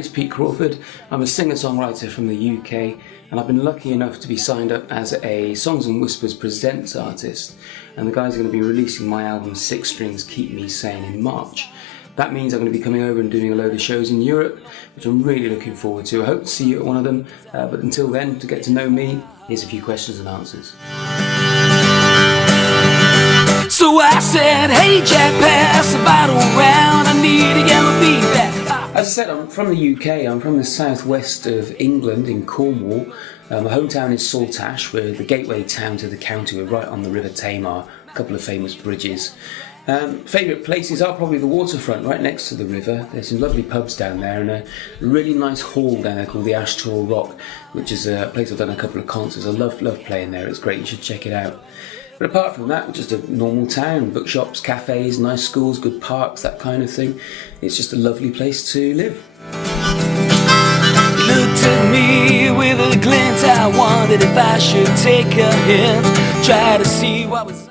name's Pete Crawford. I'm a singer-songwriter from the UK, and I've been lucky enough to be signed up as a Songs and Whispers Presents artist, and the guys are going to be releasing my album Six Strings Keep Me Sane in March. That means I'm going to be coming over and doing a load of shows in Europe, which I'm really looking forward to. I hope to see you at one of them, but until then, to get to know me, here's a few questions and answers. So I said, hey Jack, pass the bottle around, I need to get my feedback. As I said, I'm from the UK, I'm from the southwest of England in Cornwall. My hometown is Saltash, we're the gateway town to the county, we're right on the River Tamar, a couple of famous bridges. Favourite places are probably the waterfront right next to the river. There's some lovely pubs down there and a really nice hall down there called the Ashtor Rock, which is a place I've done a couple of concerts. I love playing there, it's great, you should check it out. But apart from that, just a normal town, bookshops, cafes, nice schools, good parks, that kind of thing. It's just a lovely place to live. You looked at me with a glint, I wondered if I should take a hint, try to see what was.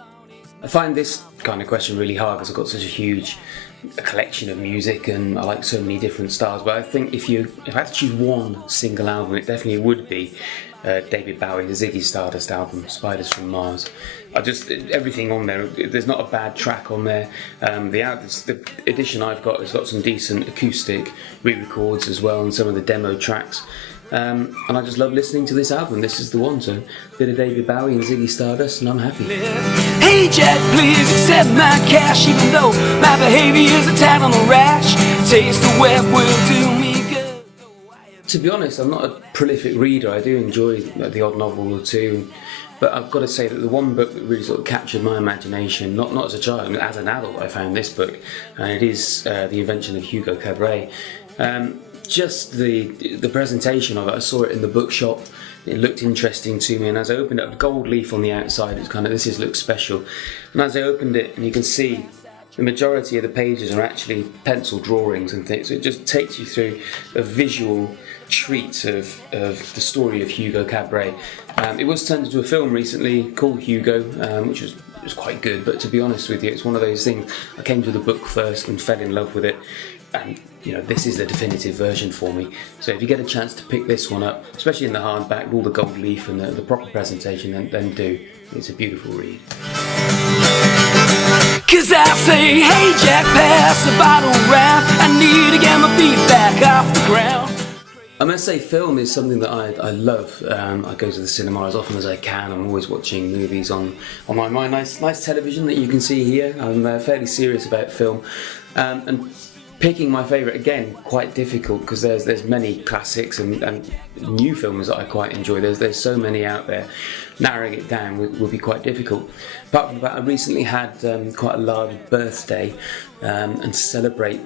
I find this kind of question really hard because I've got such a huge collection of music and I like so many different styles, but I think if I had to choose one single album, it definitely would be David Bowie's Ziggy Stardust album, Spiders from Mars. Everything on there, there's not a bad track on there. The edition I've got has got some decent acoustic re-records as well and some of the demo tracks. And I just love listening to this album. This is the one, so a bit of David Bowie and Ziggy Stardust and I'm happy. Hey Jack, please accept my cash, even though my behaviour is a tad on the rash. Taste the web will do me good. To be honest, I'm not a prolific reader. I do enjoy the odd novel or two, but I've got to say that the one book that really sort of captured my imagination, not as a child, as an adult, I found this book, and it is The Invention of Hugo Cabret. Just the presentation of it, I saw it in the bookshop, it looked interesting to me, and as I opened it, a gold leaf on the outside, it's kind of, this looks special. And as I opened it, and you can see the majority of the pages are actually pencil drawings and things, so it just takes you through a visual treat of the story of Hugo Cabret. It was turned into a film recently called Hugo, which was quite good, but to be honest with you, it's one of those things, I came to the book first and fell in love with it, and you know, this is the definitive version for me. So if you get a chance to pick this one up, especially in the hardback, all the gold leaf and the proper presentation, then do. It's a beautiful read. Cause I say, hey Jack, pass the bottle round, I need to get my feet back off the ground. I must say, film is something that I love. I go to the cinema as often as I can. I'm always watching movies on my nice television that you can see here. I'm fairly serious about film. And picking my favourite, again, quite difficult because there's many classics and new films that I quite enjoy. There's so many out there. Narrowing it down would be quite difficult. Apart from that, I recently had quite a large birthday, and to celebrate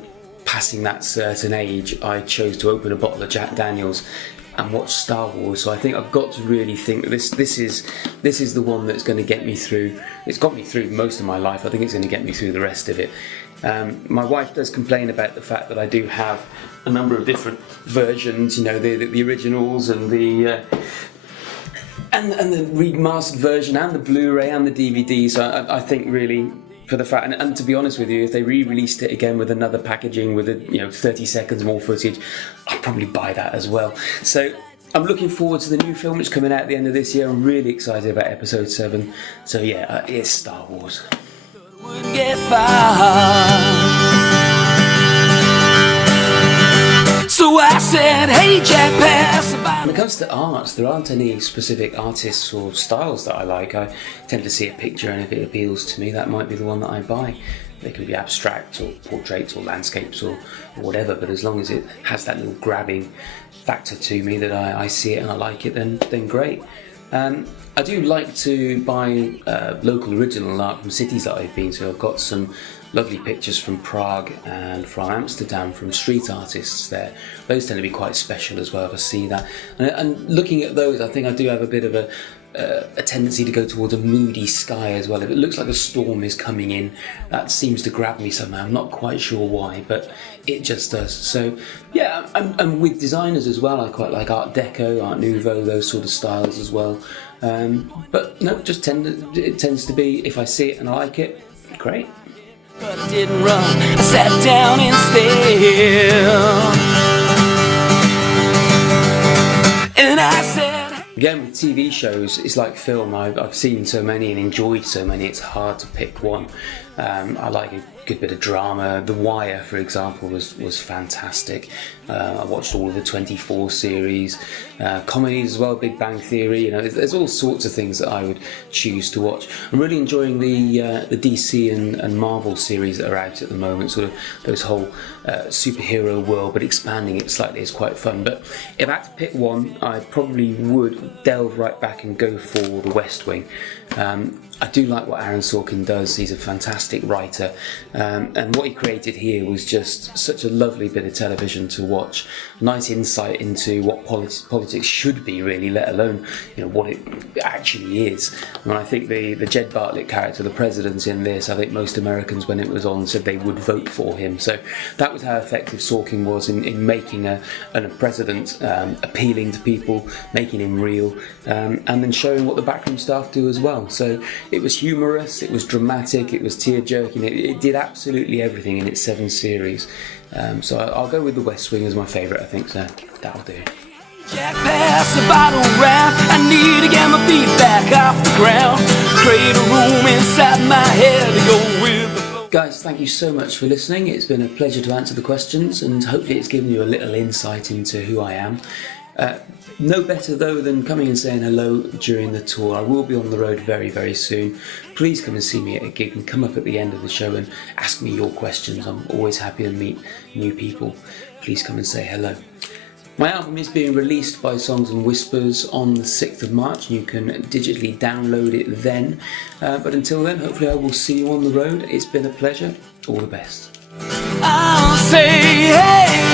passing that certain age, I chose to open a bottle of Jack Daniels and watch Star Wars. So I think I've got to really think that this is the one that's going to get me through. It's got me through most of my life. I think it's going to get me through the rest of it. My wife does complain about the fact that I do have a number of different versions, you know, the originals and the remastered version and the Blu-ray and the DVD. So I think really, for the fact, and to be honest with you, if they re-released it again with another packaging with 30 seconds more footage, I'd probably buy that as well. So I'm looking forward to the new film which is coming out at the end of this year. I'm really excited about episode 7. So yeah, it's Star Wars. Wouldn't get far. So I said, hey Jack, pass the bottle. When it comes to art, there aren't any specific artists or styles that I like. I tend to see a picture and if it appeals to me, that might be the one that I buy. They could be abstract or portraits or landscapes or whatever, but as long as it has that little grabbing factor to me that I see it and I like it, then great. I do like to buy local original art from cities that I've been to. I've got some lovely pictures from Prague and from Amsterdam from street artists there. Those tend to be quite special as well, if I see that. And looking at those, I think I do have a bit of a tendency to go towards a moody sky as well. If it looks like a storm is coming in, that seems to grab me somehow. I'm not quite sure why, but it just does. So yeah, and with designers as well, I quite like Art Deco, Art Nouveau, those sort of styles as well. But no, it tends to be, if I see it and I like it, great. But I didn't run, I sat down instead. And I said, Again, with TV shows, it's like film. I've seen so many and enjoyed so many, it's hard to pick one. I like a good bit of drama. The Wire, for example, was fantastic. I watched all of the 24 series. Comedies as well, Big Bang Theory. You know, there's all sorts of things that I would choose to watch. I'm really enjoying the DC and Marvel series that are out at the moment. Sort of those whole superhero world, but expanding it slightly is quite fun. But if I had to pick one, I probably would delve right back and go for The West Wing. I do like what Aaron Sorkin does. He's a fantastic writer, and what he created here was just such a lovely bit of television to watch. Nice insight into what politics should be, really, let alone what it actually is. And I think the Jed Bartlett character, the president in this, I think most Americans, when it was on, said they would vote for him. So that was how effective Sorkin was in making a president appealing to people, making him real, and then showing what the backroom staff do as well. So it was humorous, it was dramatic, it was tear-jerking, it did absolutely everything in its 7 series. So I'll go with The West Wing as my favourite, I think, so that'll do. Jack pass the bottle round. I need to get my feet back off the ground. Create a room inside my head to go with the flow. Guys, thank you so much for listening. It's been a pleasure to answer the questions, and hopefully it's given you a little insight into who I am. No better though than coming and saying hello during the tour. I will be on the road very, very soon. Please come and see me at a gig and come up at the end of the show and ask me your questions. I'm always happy to meet new people. Please come and say hello. My album is being released by Songs and Whispers on the 6th of March. You can digitally download it then. But until then, hopefully I will see you on the road. It's been a pleasure. All the best. I'll say, hey.